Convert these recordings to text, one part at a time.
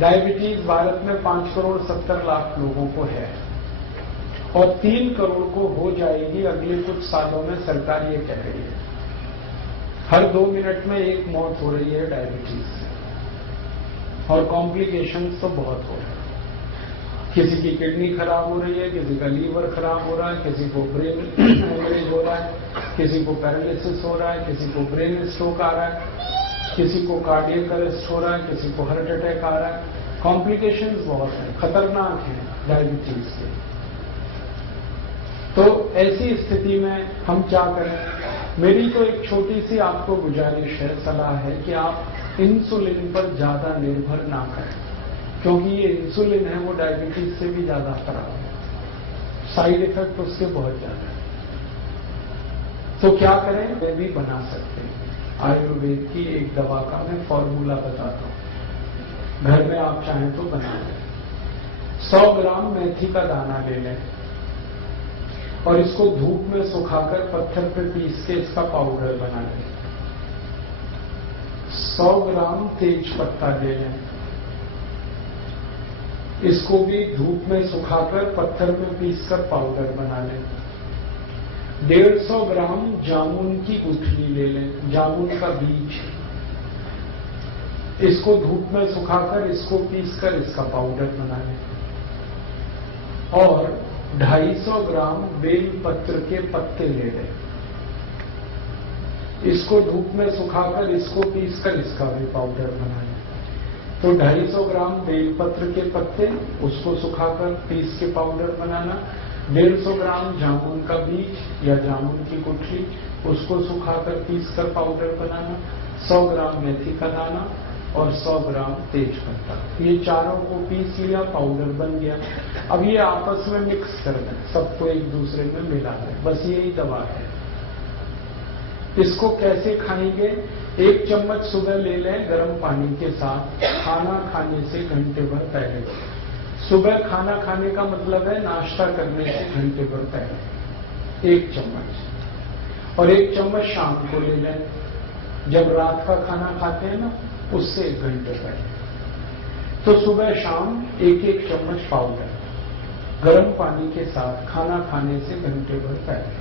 Diabetes Bharat में 5,70,00,000 लोगों को है और 3 करोड़ को हो जाएगी अगले कुछ सालों में, सरकार ये कह रही है। हर 2 मिनट में एक मौत हो रही है डायबिटीज से, और कॉम्प्लिकेशंस तो बहुत हो रहे हैं। किसी की किडनी खराब हो रही है, किसी का लीवर खराब हो रहा है, किसी को ब्रेन हेमरेज हो रहा है, किसी को पैरालिसिस हो रहा है, किसी को ब्रेन स्ट्रोक आ रहा है, किसी को कार्डियक अरेस्ट हो रहा है, किसी को हार्ट अटैक आ रहा है। कॉम्प्लिकेशंस बहुत हैं, खतरनाक हैं डायबिटीज के। तो ऐसी स्थिति में हम क्या करें? मेरी तो एक छोटी सी आपको गुजारिश है, सलाह है कि आप इंसुलिन पर ज्यादा निर्भर ना करें, क्योंकि ये इंसुलिन है वो डायबिटीज से भी ज्यादा खराब है, साइड इफेक्ट उसके बहुत ज्यादा है। तो क्या करें? वे भी बना सकते हैं। आयुर्वेद की एक दवा का मैं फॉर्मूला बताता हूं, घर में आप चाहें तो बना लें। 100 ग्राम मेथी का दाना ले लें और इसको धूप में सुखाकर पत्थर पर पीस के इसका पाउडर बना लें। 100 ग्राम तेज पत्ता ले लें, इसको भी धूप में सुखाकर पत्थर में पीसकर पाउडर बना लें। 150 ग्राम जामुन की गुठली ले लें, जामुन का बीज, इसको धूप में सुखाकर इसको पीसकर इसका पाउडर बना लें। और 250 ग्राम बेल पत्र के पत्ते ले लें, इसको धूप में सुखाकर इसको पीसकर इसका भी पाउडर बना लें। तो 250 ग्राम बेलपत्र के पत्ते, उसको सुखाकर पीस के पाउडर बनाना। 150 ग्राम जामुन का बीज या जामुन की गुठली, उसको सुखाकर पीसकर पाउडर बनाना। 100 ग्राम मेथी का दाना और 100 ग्राम तेज पत्ता, ये चारों को पीस लिया, पाउडर बन गया। अब ये आपस में मिक्स कर दें, सबको एक दूसरे में मिला दें, बस यही दवा है। इसको कैसे खाएंगे? 1 चम्मच सुबह ले लें गर्म पानी के साथ, खाना खाने से घंटे भर पहले। सुबह खाना खाने का मतलब है नाश्ता करने से घंटे भर पहले 1 चम्मच। और 1 चम्मच शाम को ले लें, जब रात का खाना खाते हैं ना, उससे 1 घंटे पहले। तो सुबह शाम 1-1 चम्मच पाउडर गर्म पानी के साथ खाना खाने से घंटे भर पहले।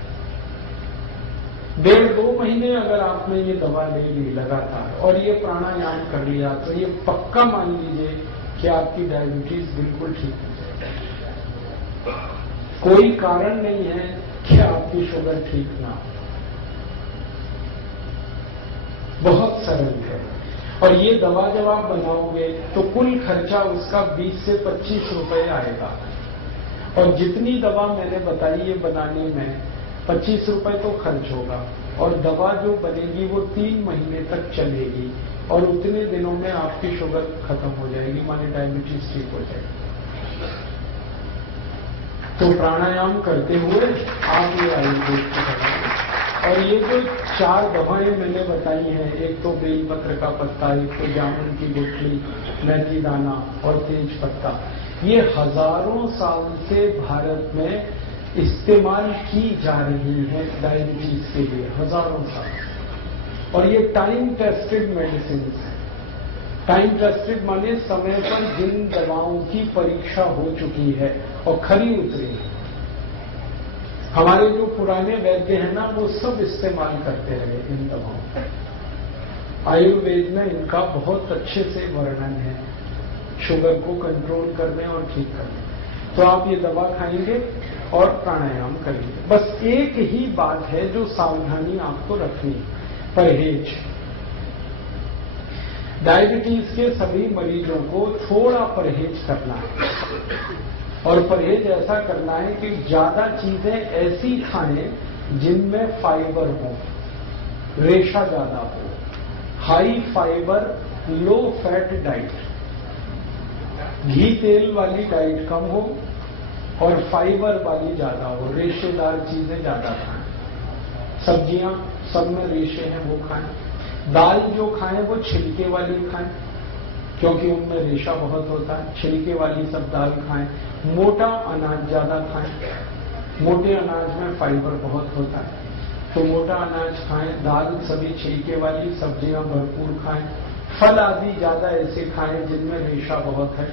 1.5-2 महीने अगर आपने ये दवा ले ली लगातार और ये प्राणायाम कर लिया, तो ये पक्का मान लीजिए कि आपकी डायबिटीज बिल्कुल ठीक हो जाएगी। कोई कारण नहीं है कि आपकी शुगर ठीक ना हो, बहुत सरल है। और ये दवा जब आप बनाओगे तो कुल खर्चा उसका 20 से 25 रुपए आएगा। और जितनी दवा मैंने बताई ये बनाने में 25 रुपए तो खर्च होगा, और दवा जो बनेगी वो 3 महीने तक चलेगी, और उतने दिनों में आपकी शुगर खत्म हो जाएगी, माने डायबिटीज ठीक हो जाएगी। तो प्राणायाम करते हुए आप ये आयुर्वेद को करेंगे। और ये जो 4 दवाएं मैंने बताई हैं, एक तो बेलपत्र का पत्ता, एक तो जामुन की गुठली, मेथी दाना और तेज पत्ता, ये हजारों साल से भारत में इस्तेमाल की जा रही है डायबिटीज के लिए, हजारों साल। और ये टाइम टेस्टेड मेडिसिन है। टाइम टेस्टेड माने समय पर जिन दवाओं की परीक्षा हो चुकी है और खरी उतरी है। हमारे जो पुराने वैद्य हैं ना, वो सब इस्तेमाल करते रहे इन दवाओं का। आयुर्वेद में इनका बहुत अच्छे से वर्णन है, शुगर को कंट्रोल करने और ठीक करने। तो आप ये दवा खाएंगे और प्राणायाम करेंगे। बस एक ही बात है जो सावधानी आपको रखनी है, परहेज। डायबिटीज के सभी मरीजों को थोड़ा परहेज करना है, और परहेज ऐसा करना है कि ज्यादा चीजें ऐसी खाएं जिनमें फाइबर हो, रेशा ज्यादा हो, high fibre low fat diet, घी तेल वाली डाइट कम हो और फाइबर वाली ज्यादा हो, रेशेदार चीजें ज्यादा खाएं। सब्जियां सब में रेशे हैं वो खाएं। दाल जो खाएं वो छिलके वाली खाएं, क्योंकि उनमें रेशा बहुत होता है, छिलके वाली सब दाल खाएं। मोटा अनाज ज्यादा खाएं, मोटे अनाज में फाइबर बहुत होता है, तो मोटा अनाज खाएं। दाल सभी छिलके वाली, सब्जियां भरपूर खाएं, फल आदि ज्यादा ऐसे खाएं जिनमें रेशा बहुत है।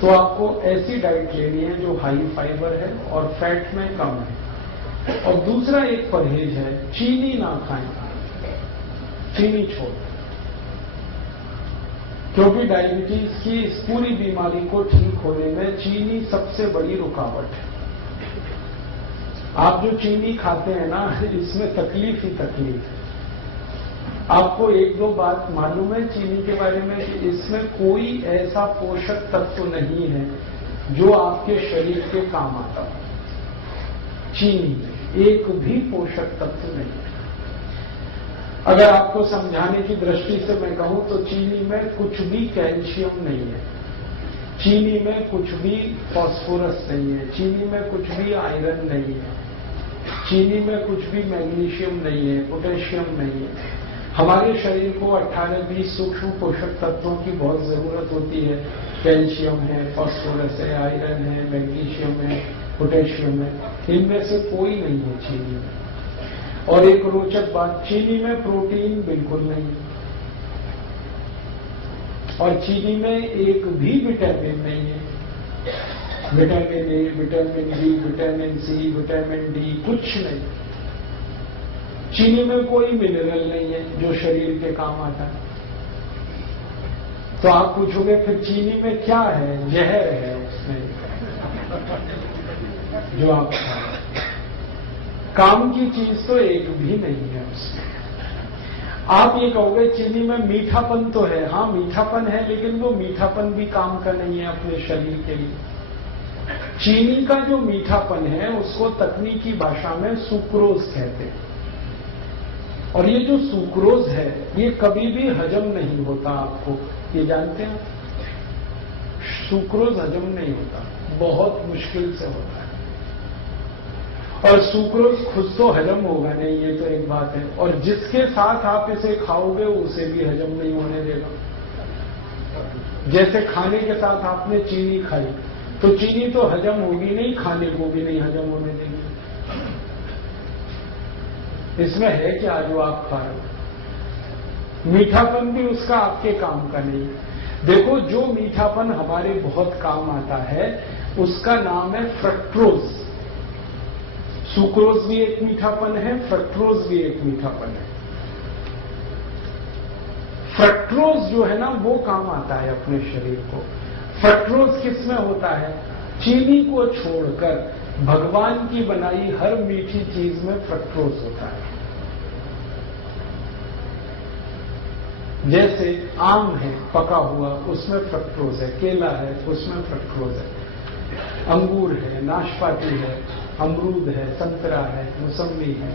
तो आपको ऐसी डाइट लेनी है जो हाई फाइबर है और फैट में कम है। और दूसरा एक परहेज है, चीनी ना खाएं, चीनी छोड़, क्योंकि डायबिटीज की इस पूरी बीमारी को ठीक होने में चीनी सबसे बड़ी रुकावट है। आप जो चीनी खाते हैं ना, इसमें तकलीफ ही तकलीफ है। आपको एक दो बात मालूम है चीनी के बारे में कि इसमें कोई ऐसा पोषक तत्व नहीं है जो आपके शरीर के काम आता हो। चीनी में एक भी पोषक तत्व नहीं है। अगर आपको समझाने की दृष्टि से मैं कहूं तो चीनी में कुछ भी कैल्शियम नहीं है, चीनी में कुछ भी फास्फोरस नहीं है, चीनी में कुछ भी आयरन नहीं है, चीनी में कुछ भी मैग्नीशियम नहीं है, पोटेशियम नहीं है। हमारे शरीर को 18-20 सूक्ष्म पोषक तत्वों की बहुत जरूरत होती है। कैल्शियम है, फास्फोरस है, आयरन है, मैग्नीशियम है, पोटेशियम है। इनमें से कोई नहीं है चीनी में। और एक रोचक बात, चीनी में प्रोटीन बिल्कुल नहीं है और चीनी में एक भी विटामिन नहीं है। Vitamin A, vitamin B, vitamin C, vitamin D कुछ नहीं। चीनी में कोई मिनरल नहीं है जो शरीर के काम आता है। तो आप पूछोगे फिर चीनी में क्या है? जहर है उसमें जो आप खाएं। काम की चीज तो एक भी नहीं है उसमें। आप ये कहोगे चीनी में मीठापन तो है, हाँ मीठापन है, लेकिन वो मीठापन भी काम का नहीं है अपने शरीर के लिए। चीनी का जो मीठापन है उसको तकनीकी भाषा में सुक्रोज कहते हैं। और ये जो सुक्रोज है ये कभी भी हजम नहीं होता, आपको ये जानते हैं? सुक्रोज हजम नहीं होता, बहुत मुश्किल से होता है। और सुक्रोज खुद तो हजम होगा नहीं, ये तो एक बात है। और जिसके साथ आप इसे खाओगे उसे भी हजम नहीं होने देगा। जैसे खाने के साथ आपने चीनी खाई तो चीनी तो हजम होगी नहीं, खाने को भी नहीं हजम होने देगी। इसमें है क्या जो आप खा रहे हो? मीठापन भी उसका आपके काम का नहीं। देखो जो मीठापन हमारे बहुत काम आता है उसका नाम है फ्रक्टोज। सुक्रोज भी एक मीठापन है, फ्रक्टोज भी एक मीठापन है। फ्रक्टोज जो है ना वो काम आता है अपने शरीर को। फ्रक्टोज किसमें होता है? चीनी को छोड़कर भगवान की बनाई हर मीठी चीज में फ्रक्टोज होता है। जैसे आम है पका हुआ, उसमें फ्रक्टोज है। केला है, उसमें फ्रक्टोज है। अंगूर है, नाशपाती है, अमरूद है, संतरा है, मौसम्बी है,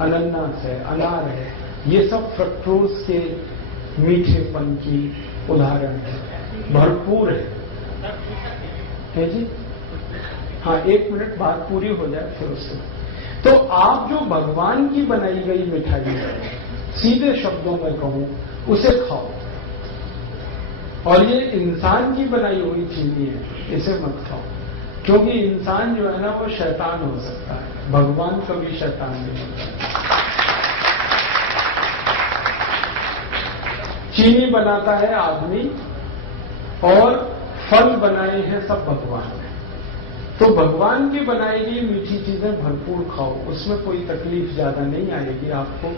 अनानास है, अनार है। ये सब फ्रक्टोज के मीठेपन की उदाहरण है, भरपूर है जी। हाँ, 1 मिनट बात पूरी हो जाए फिर उससे। तो आप जो भगवान की बनाई गई मिठाई है, सीधे शब्दों में कहूं, उसे खाओ। और ये इंसान की बनाई हुई चीनी है, इसे मत खाओ। क्योंकि इंसान जो है ना वो शैतान हो सकता है, भगवान कभी शैतान नहीं होता। चीनी बनाता है आदमी और फल बनाए हैं सब भगवान ने। तो भगवान की बनाई गई मीठी चीजें भरपूर खाओ, उसमें कोई तकलीफ ज्यादा नहीं आएगी आपको।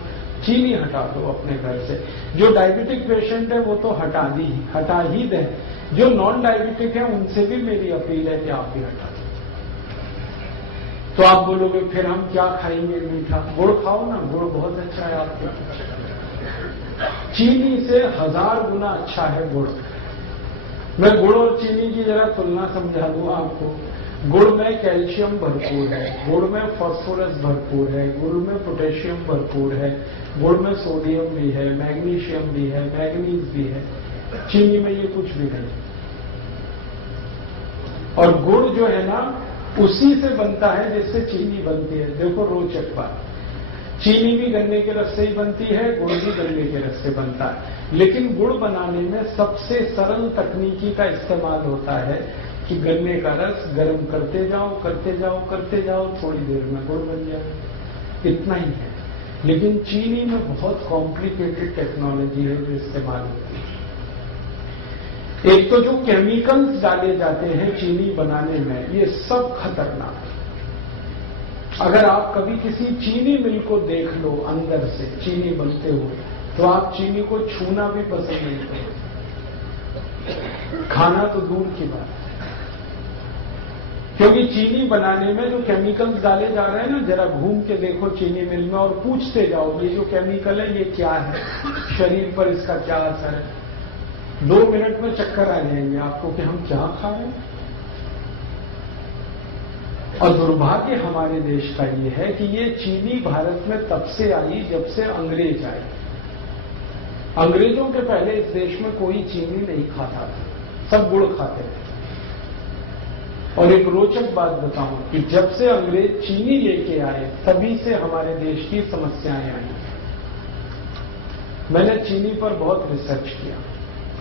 चीनी हटा दो अपने घर से। जो डायबिटिक पेशेंट है वो तो हटा ही दें। जो नॉन डायबिटिक है उनसे भी मेरी अपील है कि आप भी हटा दें। तो आप बोलोगे फिर हम क्या खाएंगे मीठा? गुड़ खाओ ना, गुड़ बहुत अच्छा है आपको। चीनी से 1000 गुना अच्छा है गुड़। मैं गुड़ और चीनी की जरा तुलना समझा दूं आपको। गुड़ में कैल्शियम भरपूर है, गुड़ में फास्फोरस भरपूर है, गुड़ में पोटेशियम भरपूर है, गुड़ में सोडियम भी है, मैग्नीशियम भी है, मैग्नीज भी है। चीनी में ये कुछ भी नहीं। और गुड़ जो है ना उसी से बनता है जिससे चीनी बनती है। देखो रोचक बात, चीनी भी गन्ने के रस से ही बनती है, गुड़ भी गन्ने के रस से बनता है। लेकिन गुड़ बनाने में सबसे सरल तकनीकी का इस्तेमाल होता है कि गन्ने का रस गर्म करते जाओ, थोड़ी देर में गुड़ बन जाए। इतना ही है। लेकिन चीनी में बहुत कॉम्प्लिकेटेड टेक्नोलॉजी है जो इस्तेमाल होती है। एक तो जो केमिकल्स डाले जाते हैं चीनी बनाने में, ये सब खतरनाक है। अगर आप कभी किसी चीनी मिल को देख लो अंदर से चीनी बनते हुए, तो आप चीनी को छूना भी पसंद नहीं करोगे, खाना तो दूर की बात है। क्योंकि चीनी बनाने में जो केमिकल्स डाले जा रहे हैं ना, जरा घूम के देखो चीनी मिल में और पूछते जाओ ये जो केमिकल है ये क्या है, शरीर पर इसका क्या असर है। 2 मिनट में चक्कर आ जाएंगे आपको कि हम क्या खा रहे हैं। और दुर्भाग्य हमारे देश का ये है कि ये चीनी भारत में तब से आई जब से अंग्रेज आए। अंग्रेजों के पहले इस देश में कोई चीनी नहीं खाता था, सब गुड़ खाते थे। और एक रोचक बात बताऊं कि जब से अंग्रेज चीनी लेके आए तभी से हमारे देश की समस्याएं आई। मैंने चीनी पर बहुत रिसर्च किया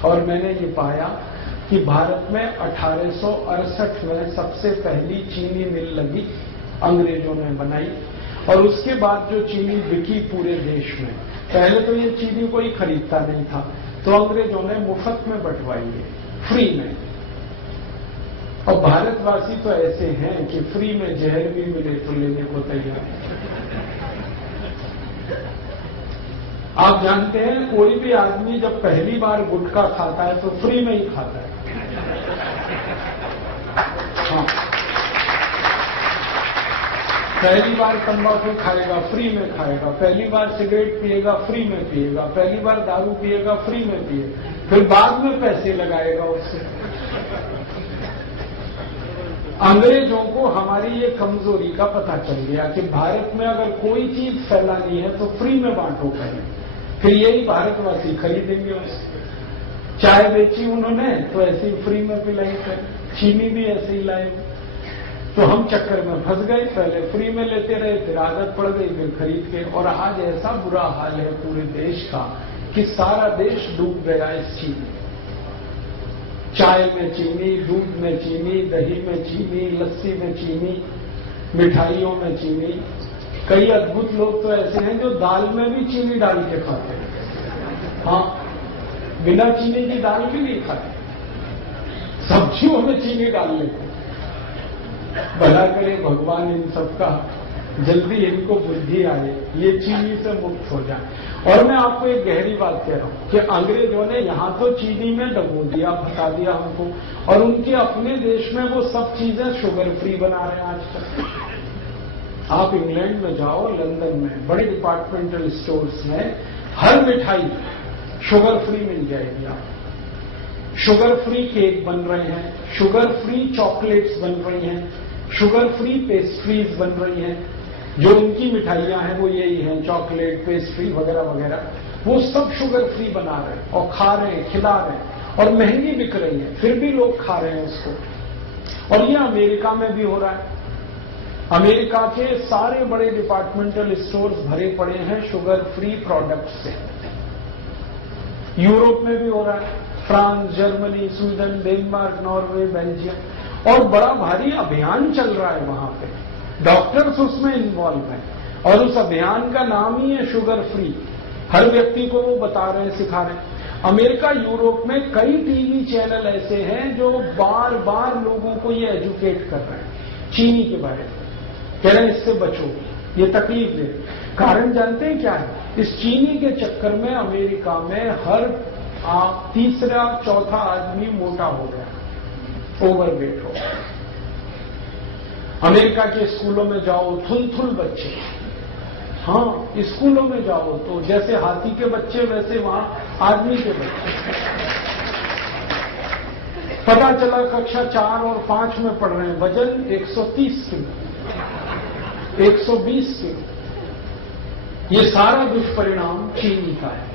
और मैंने ये पाया कि भारत में 1868 में सबसे पहली चीनी मिल लगी, अंग्रेजों ने बनाई। और उसके बाद जो चीनी बिकी पूरे देश में, पहले तो ये चीनी कोई खरीदता नहीं था, तो अंग्रेजों ने मुफ्त में बंटवाई है, फ्री में। और भारतवासी तो ऐसे हैं कि फ्री में जहर भी मिले तो लेने को तैयार है। आप जानते हैं कोई भी आदमी जब पहली बार गुटखा खाता है तो फ्री में ही खाता है। हाँ, पहली बार तंबाकू खाएगा फ्री में खाएगा, पहली बार सिगरेट पिएगा फ्री में पिएगा, पहली बार दारू पिएगा फ्री में पिएगा, फिर बाद में पैसे लगाएगा उससे। अंग्रेजों को हमारी ये कमजोरी का पता चल गया कि भारत में अगर कोई चीज फैलानी है तो फ्री में बांटो पहले, फिर यही भारतवासी खरीदेंगे उससे। चाय बेची उन्होंने तो ऐसे ही फ्री में पिलाई कर, चीनी भी ऐसे ही लाए। तो हम चक्कर में फंस गए, पहले फ्री में लेते रहे, फिर आदत पड़ गई, फिर खरीद के। और आज ऐसा बुरा हाल है पूरे देश का कि सारा देश डूब गया इस चीनी। चाय में चीनी, दूध में चीनी, दही में चीनी, लस्सी में चीनी, मिठाइयों में चीनी। कई अद्भुत लोग तो ऐसे हैं जो दाल में भी चीनी डाल के खाते हैं। हाँ, बिना चीनी की दाल भी नहीं खाते, सब्जियों में चीनी डाल लेते। भला करे भगवान इन सबका जल्दी इनको बुद्धि आए, ये चीनी से मुक्त हो जाए। और मैं आपको एक गहरी बात कह रहा हूं कि अंग्रेजों ने यहां तो चीनी में डबो दिया, फंसा दिया हमको, और उनके अपने देश में वो सब चीजें शुगर फ्री बना रहे हैं आजकल। आप इंग्लैंड में जाओ, लंदन में बड़े डिपार्टमेंटल स्टोर्स में हर मिठाई शुगर फ्री मिल जाएगी। आप शुगर फ्री केक बन रहे हैं, शुगर फ्री चॉकलेट्स बन रही हैं, शुगर फ्री पेस्ट्रीज बन रही हैं। जो उनकी मिठाइयां हैं वो यही हैं, चॉकलेट, पेस्ट्री वगैरह वगैरह, वो सब शुगर फ्री बना रहे हैं और खा रहे हैं, खिला रहे हैं, और महंगी बिक रही है, फिर भी लोग खा रहे हैं उसको। और ये अमेरिका में भी हो रहा है। अमेरिका के सारे बड़े डिपार्टमेंटल स्टोर्स भरे पड़े हैं शुगर फ्री प्रोडक्ट से। यूरोप में भी हो रहा है, France, Germany, Sweden, Denmark, Norway, Belgium, और बड़ा भारी अभियान चल रहा है वहां पे। डॉक्टर्स उसमें इन्वॉल्व हैं और उस अभियान का नाम ही है शुगर फ्री। हर व्यक्ति को वो बता रहे हैं, सिखा रहे हैं। अमेरिका, यूरोप में कई टीवी चैनल ऐसे हैं जो बार बार लोगों को ये एजुकेट कर रहे हैं चीनी के बारे में, कह रहे हैं इससे बचो, ये तकलीफ दे। कारण जानते हैं क्या है? इस चीनी के चक्कर में अमेरिका में हर तीसरा चौथा आदमी मोटा हो गया, ओवरवेट हो गया। अमेरिका के स्कूलों में जाओ, थुल बच्चे। हाँ, स्कूलों में जाओ तो जैसे हाथी के बच्चे वैसे वहां आदमी के बच्चे। पता चला कक्षा 4 और 5 में पढ़ रहे हैं, वजन 130 किलो, 120 किलो। ये सारा दुष्परिणाम चीनी का है।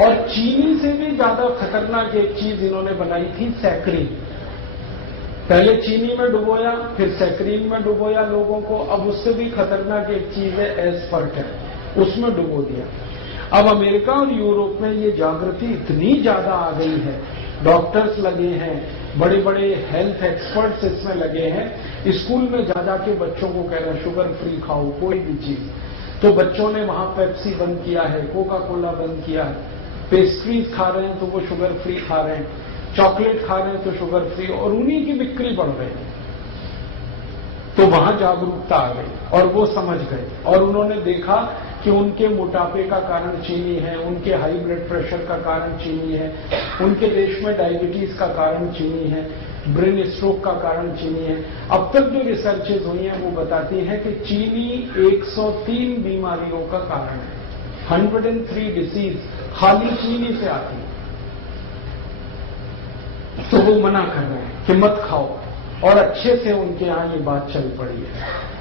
और चीनी से भी ज्यादा खतरनाक एक चीज इन्होंने बनाई थी, सैकरीन। पहले चीनी में डुबोया, फिर सैकरीन में डुबोया लोगों को। अब उससे भी खतरनाक एक चीज है एस्पर्टेम, उसमें डुबो दिया। अब अमेरिका और यूरोप में ये जागृति इतनी ज्यादा आ गई है, डॉक्टर्स लगे हैं, बड़े बड़े हेल्थ एक्सपर्ट्स इसमें लगे हैं। स्कूल में जा जाके बच्चों को कह रहे हैं शुगर फ्री खाओ कोई भी चीज। तो बच्चों ने वहां पेप्सी बंद किया है, कोका कोला बंद किया है, पेस्ट्रीज खा रहे हैं तो वो शुगर फ्री खा रहे हैं। चॉकलेट खा रहे हैं तो शुगर फ्री, और उन्हीं की बिक्री बढ़ रही है। तो वहां जागरूकता आ गई और वो समझ गए और उन्होंने देखा कि उनके मोटापे का कारण चीनी है, उनके हाई ब्लड प्रेशर का कारण चीनी है, उनके देश में डायबिटीज का कारण चीनी है, ब्रेन स्ट्रोक का कारण चीनी है। अब तक जो रिसर्चेज हुई हैं वो बताती हैं कि चीनी 103 बीमारियों का कारण है। 103 डिसीज खाली चीनी से आती है। तो वो मना कर रहे हैं कि मत खाओ, और अच्छे से उनके यहां ये बात चल पड़ी है।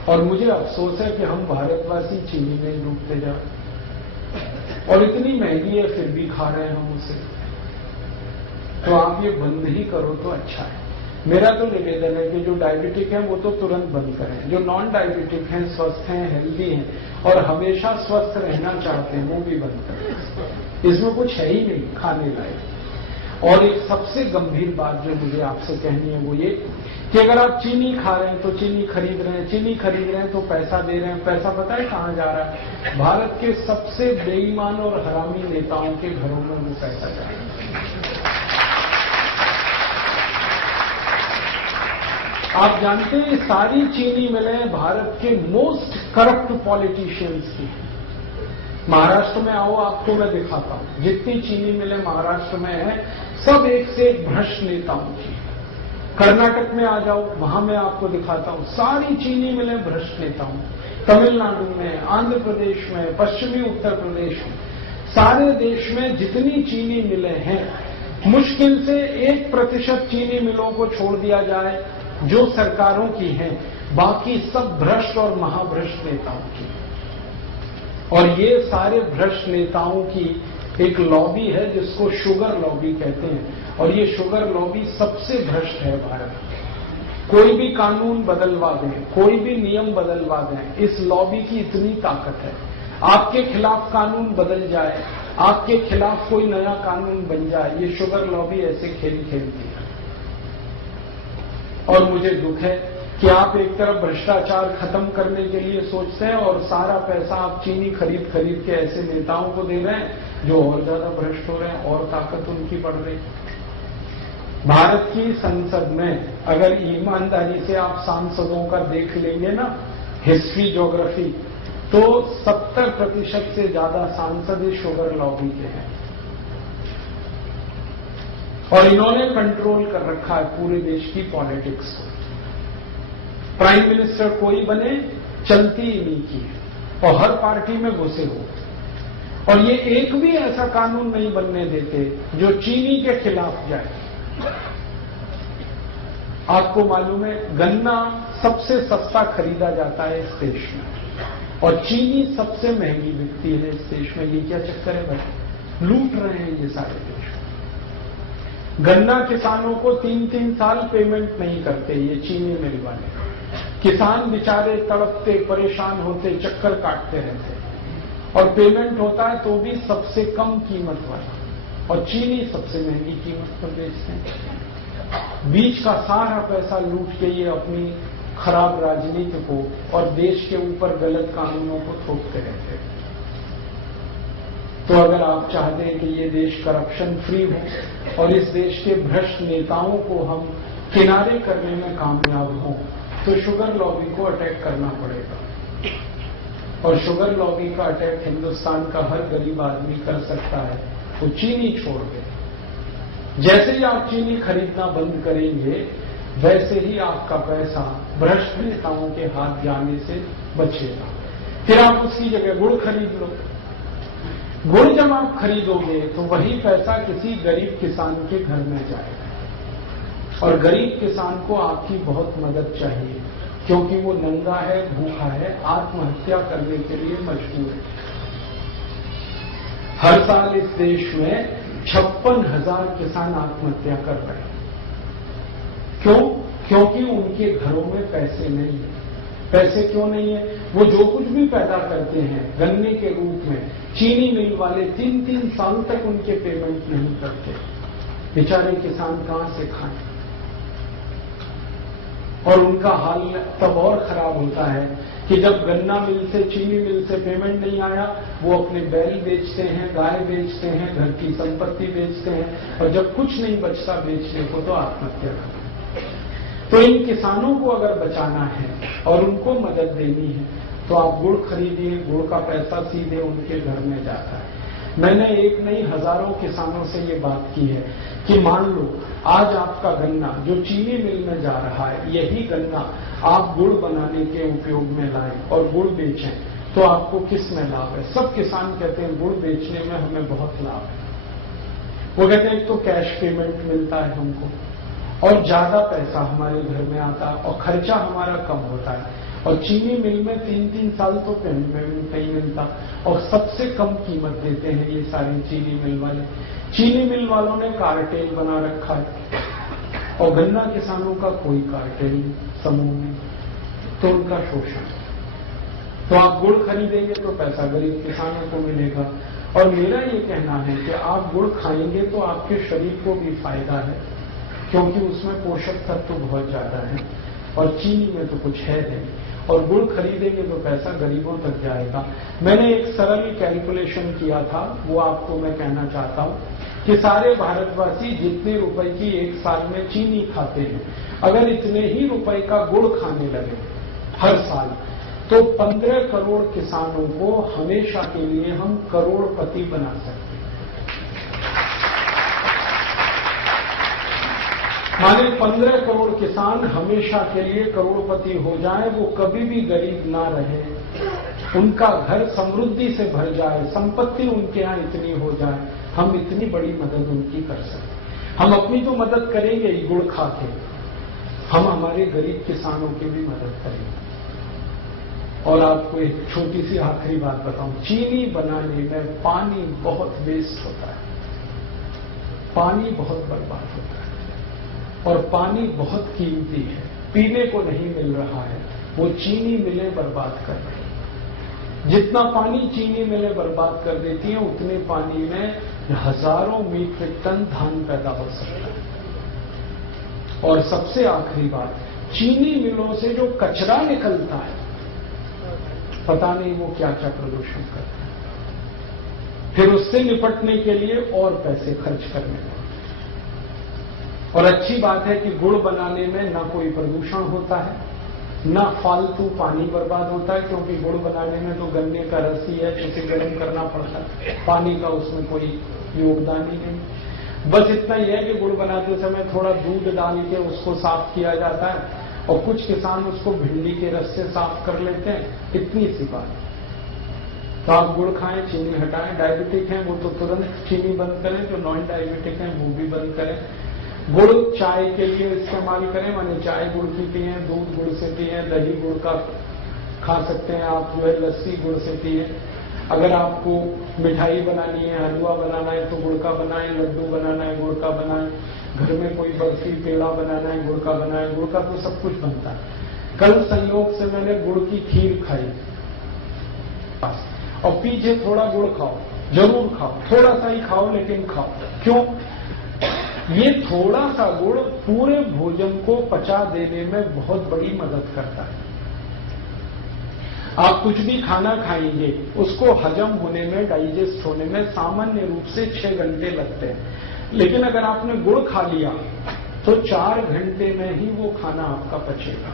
और मुझे अफसोस है कि हम भारतवासी चीनी में डूबते जा रहे हैं, और इतनी महंगी है फिर भी खा रहे हैं हम उसे। तो आप ये बंद ही करो तो अच्छा है। मेरा तो निवेदन है कि जो डायबिटिक हैं वो तो तुरंत बंद करें, जो नॉन डायबिटिक हैं, स्वस्थ हैं, हेल्दी हैं और हमेशा स्वस्थ रहना चाहते हैं, वो भी बंद करें। इसमें कुछ है ही नहीं खाने लायक। और एक सबसे गंभीर बात जो मुझे आपसे कहनी है वो ये कि अगर आप चीनी खा रहे हैं तो चीनी खरीद रहे हैं, चीनी खरीद रहे हैं तो पैसा दे रहे हैं। पैसा पता है कहां जा रहा है? भारत के सबसे बेईमान और हरामी नेताओं के घरों में वो पैसा जा रहा है। आप जानते हैं सारी चीनी मिलें भारत के मोस्ट करप्ट पॉलिटिशियंस की। महाराष्ट्र में आओ, आपको मैं दिखाता हूं। जितनी चीनी मिलें महाराष्ट्र में है सब एक से एक भ्रष्ट नेताओं की। कर्नाटक में आ जाओ, वहां मैं आपको दिखाता हूं सारी चीनी मिलें भ्रष्ट नेताओं। तमिलनाडु में, आंध्र प्रदेश में, पश्चिमी उत्तर प्रदेश में, सारे देश में जितनी चीनी मिलें हैं, मुश्किल से 1% चीनी मिलों को छोड़ दिया जाए जो सरकारों की हैं, बाकी सब भ्रष्ट और महाभ्रष्ट नेताओं की। और ये सारे भ्रष्ट नेताओं की एक लॉबी है जिसको शुगर लॉबी कहते हैं, और ये शुगर लॉबी सबसे भ्रष्ट है भारत में। कोई भी कानून बदलवा दें, कोई भी नियम बदलवा दें, इस लॉबी की इतनी ताकत है। आपके खिलाफ कानून बदल जाए, आपके खिलाफ कोई नया कानून बन जाए, ये शुगर लॉबी ऐसे खेल खेलती है। और मुझे दुख है कि आप एक तरफ भ्रष्टाचार खत्म करने के लिए सोचते हैं और सारा पैसा आप चीनी खरीद खरीद के ऐसे नेताओं को दे रहे हैं जो और ज्यादा भ्रष्ट हो रहे हैं और ताकत उनकी बढ़ रही। भारत की संसद में अगर ईमानदारी से आप सांसदों का देख लेंगे ना हिस्ट्री ज्योग्राफी, तो 70% से ज्यादा सांसद इस शुगर लॉबी के हैं। और इन्होंने कंट्रोल कर रखा है पूरे देश की पॉलिटिक्स को। प्राइम मिनिस्टर कोई बने, चलती इन्हीं की है और हर पार्टी में घुसे हो। और ये एक भी ऐसा कानून नहीं बनने देते जो चीनी के खिलाफ जाए। आपको मालूम है गन्ना सबसे सस्ता खरीदा जाता है इस देश में और चीनी सबसे महंगी बिकती है इस देश में। ये क्या चक्कर है भाई? लूट रहे हैं ये सारे देश। गन्ना किसानों को 3-3 साल पेमेंट नहीं करते ये चीनी मिल वाले। किसान बेचारे तड़पते, परेशान होते, चक्कर काटते रहते और पेमेंट होता है तो भी सबसे कम कीमत वाला, और चीनी सबसे महंगी कीमत पर बेचते हैं। बीच का सारा पैसा लूट के ये अपनी खराब राजनीति को और देश के ऊपर गलत कानूनों को थोपते रहते हैं। तो अगर आप चाहते हैं कि ये देश करप्शन फ्री हो और इस देश के भ्रष्ट नेताओं को हम किनारे करने में कामयाब हों, तो शुगर लॉबी को अटैक करना पड़ेगा। और शुगर लॉबी का अटैक हिंदुस्तान का हर गरीब आदमी कर सकता है। तो चीनी छोड़ दे। जैसे ही आप चीनी खरीदना बंद करेंगे वैसे ही आपका पैसा भ्रष्ट नेताओं के हाथ जाने से बचेगा। फिर आप उसकी जगह गुड़ खरीद लो। गुड़ जब आप खरीदोगे तो वही पैसा किसी गरीब किसान के घर में जाएगा और गरीब किसान को आपकी बहुत मदद चाहिए क्योंकि वो नंगा है, भूखा है, आत्महत्या करने के लिए मजबूर है। हर साल इस देश में 56,000 किसान आत्महत्या कर रहे हैं। क्यों? क्योंकि उनके घरों में पैसे नहीं है। पैसे क्यों नहीं है? वो जो कुछ भी पैदा करते हैं गन्ने के रूप में, चीनी मिल वाले 3-3 साल तक उनके पेमेंट नहीं करते। बेचारे किसान कहां से खाएं? और उनका हाल तब और खराब होता है कि जब गन्ना मिल से, चीनी मिल से पेमेंट नहीं आया, वो अपने बैल बेचते हैं, गाय बेचते हैं, घर की संपत्ति बेचते हैं, और जब कुछ नहीं बचता बेचने को तो आत्महत्या करते हैं। तो इन किसानों को अगर बचाना है और उनको मदद देनी है तो आप गुड़ खरीदिए, गुड़ का पैसा सीधे उनके घर में जाता है। मैंने एक नहीं हजारों किसानों से ये बात की है कि मान लो आज आपका गन्ना जो चीनी मिल में जा रहा है, यही गन्ना आप गुड़ बनाने के उपयोग में लाएं और गुड़ बेचें तो आपको किस में लाभ है? सब किसान कहते हैं गुड़ बेचने में हमें बहुत लाभ है। वो कहते हैं एक तो कैश पेमेंट मिलता है हमको और ज्यादा पैसा हमारे घर में आता है और खर्चा हमारा कम होता है। और चीनी मिल में 3-3 साल तो पेमेंट नहीं मिलता और सबसे कम कीमत देते हैं ये सारी चीनी मिल वाले। चीनी मिल वालों ने कार्टेल बना रखा है और गन्ना किसानों का कोई कार्टेल समूह नहीं, तो उनका शोषण। तो आप गुड़ खरीदेंगे तो पैसा गरीब किसानों को मिलेगा। और मेरा ये कहना है कि आप गुड़ खाएंगे तो आपके शरीर को भी फायदा है, क्योंकि उसमें पोषक तत्व बहुत ज्यादा है और चीनी में तो कुछ है नहीं। और गुड़ खरीदेंगे तो पैसा गरीबों तक जाएगा। मैंने एक सरल कैलकुलेशन किया था, वो आपको मैं कहना चाहता हूं कि सारे भारतवासी जितने रुपए की एक साल में चीनी खाते हैं, अगर इतने ही रुपए का गुड़ खाने लगे हर साल, तो 15 करोड़ किसानों को हमेशा के लिए हम करोड़पति बना सकते हैं। माने 15 करोड़ किसान हमेशा के लिए करोड़पति हो जाए, वो कभी भी गरीब ना रहे, उनका घर समृद्धि से भर जाए, संपत्ति उनके यहाँ इतनी हो जाए, हम इतनी बड़ी मदद उनकी कर सकते। हम अपनी तो मदद करेंगे ही गुड़ खा के, हम हमारे गरीब किसानों की भी मदद करेंगे। और आपको एक छोटी सी आखिरी बात बताऊं, चीनी बनाने में पानी बहुत वेस्ट होता है, पानी बहुत बर्बाद होता है और पानी बहुत कीमती है, पीने को नहीं मिल रहा है, वो चीनी मिलें बर्बाद कर रही है। जितना पानी चीनी मिलें बर्बाद कर देती हैं, उतने पानी में हजारों मीट्रिक टन धान पैदा हो सकता है। और सबसे आखिरी बात, चीनी मिलों से जो कचरा निकलता है, पता नहीं वो क्या क्या प्रदूषण करता है, फिर उससे निपटने के लिए और पैसे खर्च करने पड़ते। और अच्छी बात है कि गुड़ बनाने में ना कोई प्रदूषण होता है, ना फालतू पानी बर्बाद होता है, क्योंकि गुड़ बनाने में तो गन्ने का रस ही है जिसे गर्म करना पड़ता है, पानी का उसमें कोई योगदान ही नहीं। बस इतना ही है कि गुड़ बनाते समय थोड़ा दूध डाल के उसको साफ किया जाता है और कुछ किसान उसको भिंडी के रस से साफ कर लेते हैं, इतनी सी बात। तो आप गुड़ खाएं, चीनी हटाएं। डायबिटिक हैं वो तो तुरंत चीनी बंद करें, जो नॉन डायबिटिक हैं वो भी बंद करें। गुड़ चाय के लिए इस्तेमाल करें, माने चाय गुड़ की पिए, दूध गुड़ से पिए, दही गुड़ का खा सकते हैं आप, जो है लस्सी गुड़ से पिए। अगर आपको मिठाई बनानी है, हलवा बनाना है तो गुड़ का बनाएं, लड्डू बनाना है गुड़ का बनाएं, घर में कोई बर्फी पेड़ा बनाना है गुड़ का बनाएं। गुड़ का तो सब कुछ बनता है। कल संयोग से मैंने गुड़ की खीर खाई और पीछे थोड़ा गुड़ खाओ, जरूर खाओ, थोड़ा सा ही खाओ लेकिन खाओ। क्यों? ये थोड़ा सा गुड़ पूरे भोजन को पचा देने में बहुत बड़ी मदद करता है। आप कुछ भी खाना खाएंगे, उसको हजम होने में, डाइजेस्ट होने में सामान्य रूप से 6 घंटे लगते हैं, लेकिन अगर आपने गुड़ खा लिया तो 4 घंटे में ही वो खाना आपका पचेगा।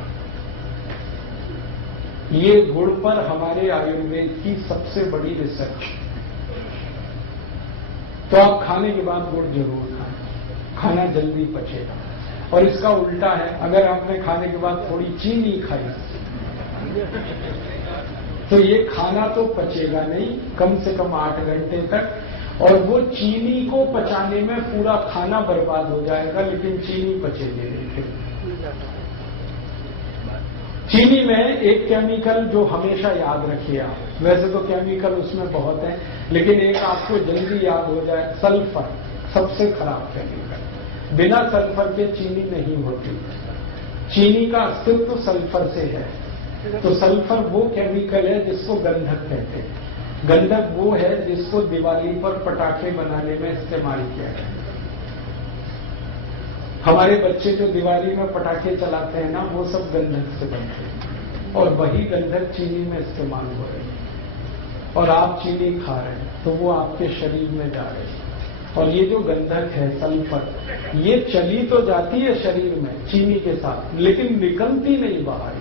ये गुड़ पर हमारे आयुर्वेद की सबसे बड़ी रिसर्च। तो आप खाने के बाद गुड़ जरूर खाएं, खाना जल्दी पचेगा। और इसका उल्टा है, अगर आपने खाने के बाद थोड़ी चीनी खाई तो ये खाना तो पचेगा नहीं कम से कम 8 घंटे तक, और वो चीनी को पचाने में पूरा खाना बर्बाद हो जाएगा, लेकिन चीनी पचेगी नहीं। चीनी में एक केमिकल जो हमेशा याद रखिए आप, वैसे तो केमिकल उसमें बहुत है, लेकिन एक आपको जल्दी याद हो जाए, सल्फर सबसे खराब केमिकल। बिना सल्फर के चीनी नहीं होती। चीनी का अस्तित्व सल्फर से है। तो सल्फर वो केमिकल है जिसको गंधक कहते हैं। गंधक वो है जिसको दिवाली पर पटाखे बनाने में इस्तेमाल किया जाए। हमारे बच्चे जो दिवाली में पटाखे चलाते हैं ना, वो सब गंधक से बनते हैं और वही गंधक चीनी में इस्तेमाल हो रहे हैं और आप चीनी खा रहे हैं तो वो आपके शरीर में जा रहे हैं। और ये जो गंधक है सल्फर, ये चली तो जाती है शरीर में चीनी के साथ, लेकिन निकलती नहीं बाहर।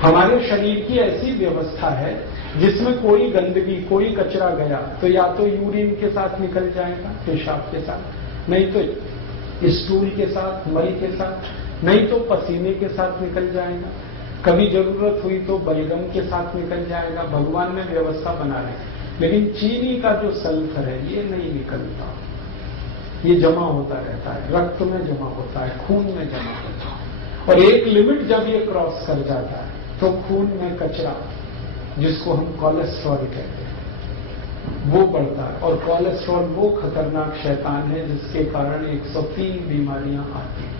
हमारे शरीर की ऐसी व्यवस्था है जिसमें कोई गंदगी, कोई कचरा गया तो या तो यूरिन के साथ निकल जाएगा, पेशाब के साथ, नहीं तो स्टूल के साथ, मल के साथ, नहीं तो पसीने के साथ निकल जाएगा। कभी जरूरत हुई तो बलगम के साथ निकल जाएगा। भगवान ने व्यवस्था बना ली, लेकिन चीनी का जो सल्फर है ये नहीं निकलता, ये जमा होता रहता है, रक्त में जमा होता है, खून में जमा होता है। और एक लिमिट जब ये क्रॉस कर जाता है तो खून में कचरा, जिसको हम कोलेस्ट्रॉल कहते हैं, वो बढ़ता है। और कोलेस्ट्रॉल वो खतरनाक शैतान है जिसके कारण 103 बीमारियां आती हैं।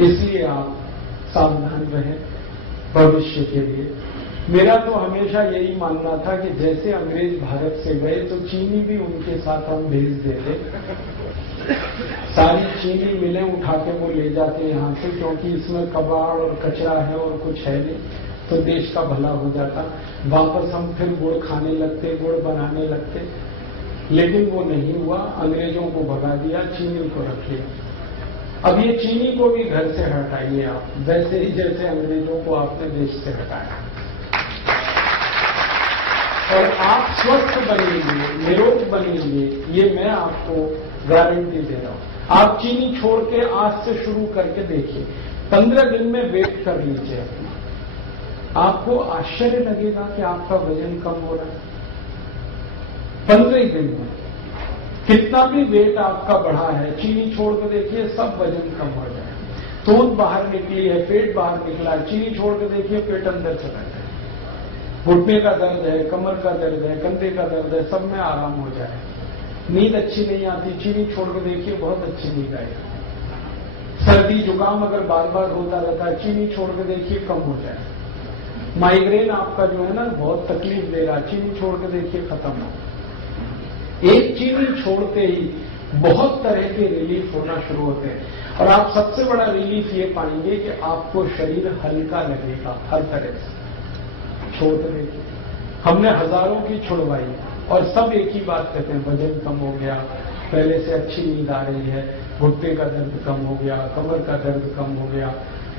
इसलिए आप सावधान रहें भविष्य के लिए। मेरा तो हमेशा यही मानना था कि जैसे अंग्रेज भारत से गए तो चीनी भी उनके साथ हम भेज देते। सारी चीनी मिलें उठा के वो ले जाते यहाँ से, क्योंकि इसमें कबाड़ और कचरा है और कुछ है नहीं, तो देश का भला हो जाता। वापस हम फिर गुड़ खाने लगते, गुड़ बनाने लगते, लेकिन वो नहीं हुआ। अंग्रेजों को भगा दिया, चीनी को रख लिया। अब ये चीनी को भी घर से हटाइए आप, वैसे ही जैसे अंग्रेजों को आपने देश से हटाया, और आप स्वस्थ बनेंगे, निरोग बनेंगे, ये मैं आपको गारंटी दे रहा हूं। आप चीनी छोड़ के आज से शुरू करके देखिए, 15 दिन में वेट कर लीजिए अपना, आपको आश्चर्य लगेगा कि आपका वजन कम हो रहा है 15 दिन में। कितना भी वेट आपका बढ़ा है, चीनी छोड़ के देखिए, सब वजन कम हो जाए। तोंद बाहर निकली है, पेट बाहर निकला है, चीनी छोड़ के देखिए, पेट अंदर चला जाए। घुटने का दर्द है, कमर का दर्द है, कंधे का दर्द है, सब में आराम हो जाए। नींद अच्छी नहीं आती, चीनी छोड़ के देखिए, बहुत अच्छी नींद आएगी। सर्दी जुकाम अगर बार बार होता रहता है, चीनी छोड़ के देखिए, कम हो जाए। माइग्रेन आपका जो है ना बहुत तकलीफ दे रहा है, चीनी छोड़ के देखिए, खत्म हो। एक चीनी छोड़ते ही बहुत तरह के रिलीफ होना शुरू होते हैं। और आप सबसे बड़ा रिलीफ ये पाएंगे कि आपको शरीर हल्का लगेगा हर तरह से। छोड़ते देखिए, हमने हजारों की छुड़वाई और सब एक ही बात कहते हैं, वजन कम हो गया, पहले से अच्छी नींद आ रही है, घुटने का दर्द कम हो गया, कमर का दर्द कम हो गया,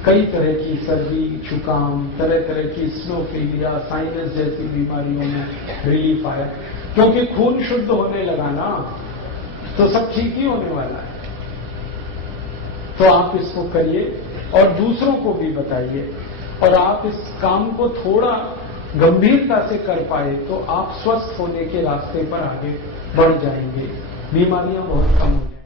कई तरह की सर्दी, जुकाम, तरह तरह की स्नोफीलिया, साइनस जैसी बीमारियों में रिलीफ आया। क्योंकि खून शुद्ध होने लगा ना, तो सब ठीक ही होने वाला है। तो आप इसको करिए और दूसरों को भी बताइए, और आप इस काम को थोड़ा गंभीरता से कर पाए तो आप स्वस्थ होने के रास्ते पर आगे बढ़ जाएंगे, बीमारियां बहुत कम हो जाएंगी।